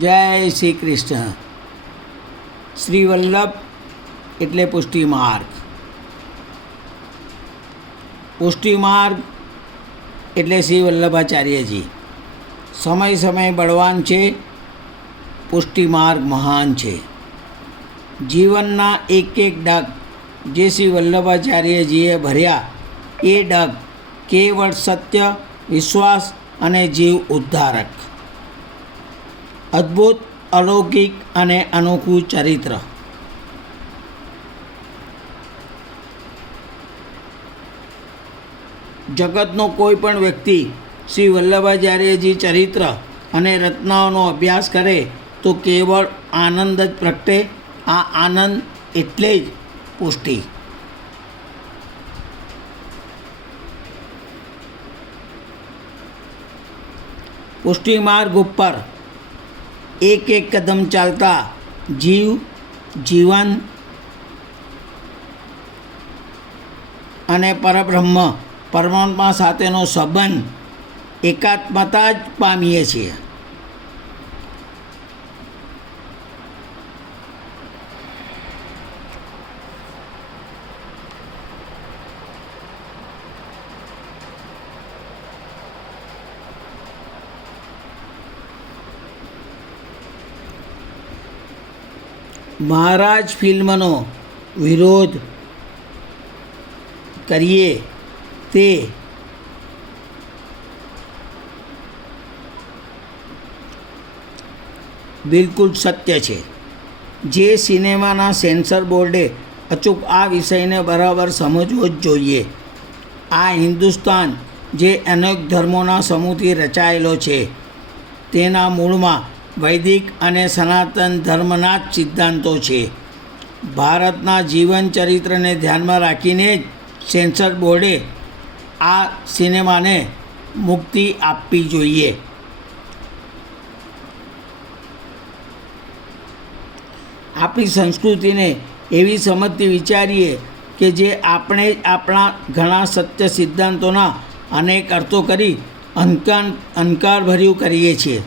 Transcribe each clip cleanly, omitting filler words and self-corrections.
જય શ્રી કૃષ્ણ. શ્રી વલ્લભ એટલે પુષ્ટિમાર્ગ. પુષ્ટિમાર્ગ એટલે શ્રી વલ્લભાચાર્યજી. સમય સમય બળવાન છે, પુષ્ટિમાર્ગ મહાન છે. જીવનના એક એક ડગ જે શ્રી વલ્લભાચાર્યજીએ ભર્યા એ ડગ કેવળ સત્ય, વિશ્વાસ અને જીવ ઉદ્ધારક. અદ્ભુત, અલૌકિક અને અનોખું ચરિત્ર. જગતનો કોઈ પણ વ્યક્તિ શ્રી વલ્લભાચાર્યજી ચરિત્ર અને રચનાઓનો અભ્યાસ કરે તો કેવળ આનંદ જ પ્રગટે. આ આનંદ એટલે જ પુષ્ટિ. પુષ્ટિમાર્ગ ઉપર એક એક કદમ ચાલતા જીવ, જીવન અને પરબ્રહ્મ પરમાત્મા સાથેનો સંબંધ એકાત્મતા જ પામીએ છીએ. મહારાજ ફિલ્મનો વિરોધ કરીએ તે બિલકુલ સત્ય છે. જે સિનેમાના સેન્સર બોર્ડે અચૂક આ વિષયને બરાબર સમજવો જ જોઈએ. આ હિન્દુસ્તાન જે અનેક ધર્મોના સમૂહથી રચાયેલો છે તેના મૂળમાં વૈદિક અને સનાતન ધર્મના જ સિદ્ધાંતો છે. ભારતના જીવન ચરિત્રને ધ્યાનમાં રાખીને જ સેન્સર બોર્ડે આ સિનેમાને મુક્તિ આપવી જોઈએ. આપણી સંસ્કૃતિને એવી સમજથી વિચારીએ કે જે આપણે જ આપણા ઘણા સત્ય સિદ્ધાંતોના અનેક અર્થો કરી અહંકારભર્યું કરીએ છીએ.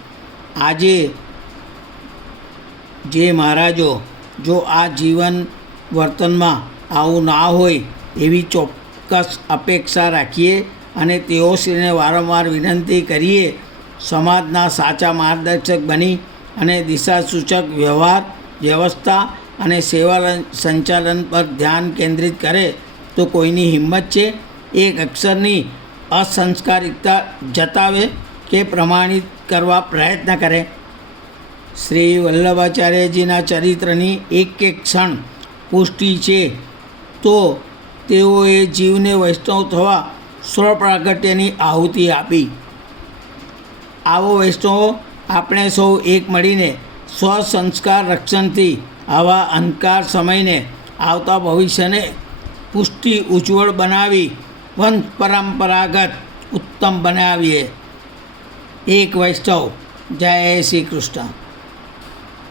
આજે જે મહારાજો જો આ જીવન વર્તનમાં આવું ના હોય એવી ચોક્કસ અપેક્ષા રાખીએ અને તેઓશ્રીને વારંવાર વિનંતી કરીએ સમાજના સાચા માર્ગદર્શક બની અને દિશાસૂચક વ્યવહાર, વ્યવસ્થા અને સેવા સંચાલન પર ધ્યાન કેન્દ્રિત કરે તો કોઈની હિંમત છે એક અક્ષરની અસંસ્કારિકતા જતાવે કે પ્રમાણિત કરવા પ્રયત્ન કરે. શ્રી વલ્લભાચાર્યજીના ચરિત્રની એક એક ક્ષણ પુષ્ટિ છે તો તેઓએ જીવને વૈષ્ણવ થવા સ્વપ્રાગટ્યની આહુતિ આપી. આવો વૈષ્ણવો આપણે સૌ એક મળીને સ્વસંસ્કાર રક્ષણથી આવા અંધકાર સમયને આવતા ભવિષ્યને પુષ્ટિ ઉજ્જવળ બનાવી વંશ પરંપરાગત ઉત્તમ બનાવીએ. એક વૈષ્ણવ. જય શ્રી કૃષ્ણ.